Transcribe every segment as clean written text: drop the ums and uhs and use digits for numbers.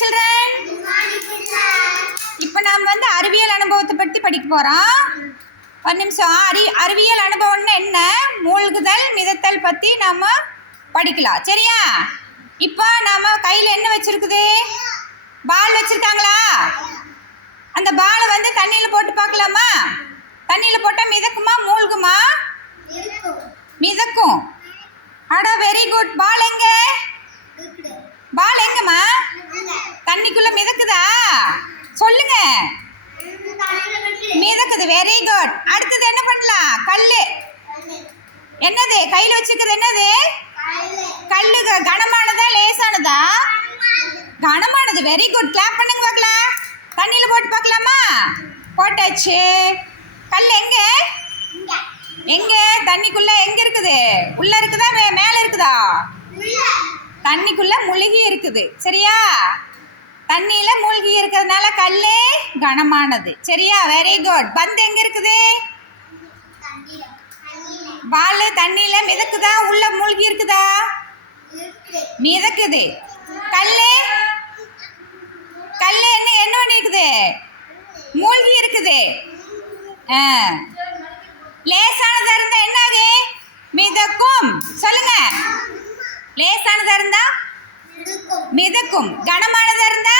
Children, இப்போ நாம் அறிவியல் அனுபவத்தை பற்றி படிக்க போறோம். ஒரு நிமிஷம். அறிவியல் அனுபவம்னா என்ன? மூழ்குதல், மிதத்தல் பற்றி நாம படிக்கலாம். சரியா? இப்போ நாம கையில் என்ன வச்சிருக்குது? பால் வச்சிருக்காங்களா? அந்த பாலை தண்ணியில் போட்டு பார்க்கலாமா? தண்ணியில் போட்டால் மிதக்குமா மூழ்குமா? மிதக்கும். அட வெரி குட். பால் எங்க? பால் எங்கம்மா? தண்ணிக்குள்ள மிதக்குதா? சொல்லுங்க. மிதக்குது. Very good. அடுத்தது என்ன பண்ணலாம்? கல்லு. என்னது கையில் வச்சுக்கிறது? என்னது? கல்லு. கனமானதா லேசானதா? கனமானது. Very good. கிளாப் பண்ணுங்க பார்க்கலாம். தண்ணியில் போட்டு பார்க்கலாமா? போட்டாச்சு. கல் எங்க? எங்க? தண்ணிக்குள்ள எங்க இருக்குது? உள்ள இருக்குதா மேலே இருக்குதா? தண்ணிக்குள்ள மூழ்கி இருக்குது. சரியா? தண்ணியில மூழ்கி இருக்கிறதுனால கல்லு கனமானது. சரியா? Very good. பந்து எங்க இருக்குது? பால் தண்ணியில மிதக்குதா? உள்ள மூழ்கி இருக்குதா? மிதக்குது. கல்லு கல்லு என்ன பண்ணிருக்குது? மூழ்கி இருக்குது. லேசானதா இருந்தா என்னாகு? மிதக்கும். சொல்லுங்க. லேசானதா இருந்தா மிதக்கும். கனமானதா இருந்தா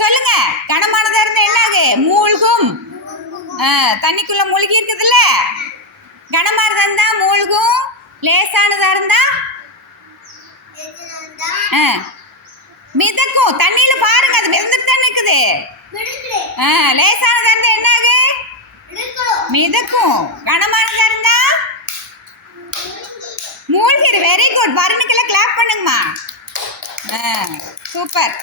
சொல்லுங்க. கனமானதா இருந்தா என்னாகு? மூழ்கும். தண்ணிக்குள்ள மூழ்கி இருக்குதுல்ல. கனமானதா இருந்தா மூழ்கும். லேசானதா இருந்தா மிதக்கும். தண்ணியில பாருங்க, அது மிதந்துட்டு தான் இருக்குது. லேசானதா இருந்தா என்னாகு? மிதக்கும். கனமானதா இருந்தா மூழ்கிடு. Very good. வருணுக்கெல்லாம் கிளாப் பண்ணுங்கம்மா. சூப்பர்.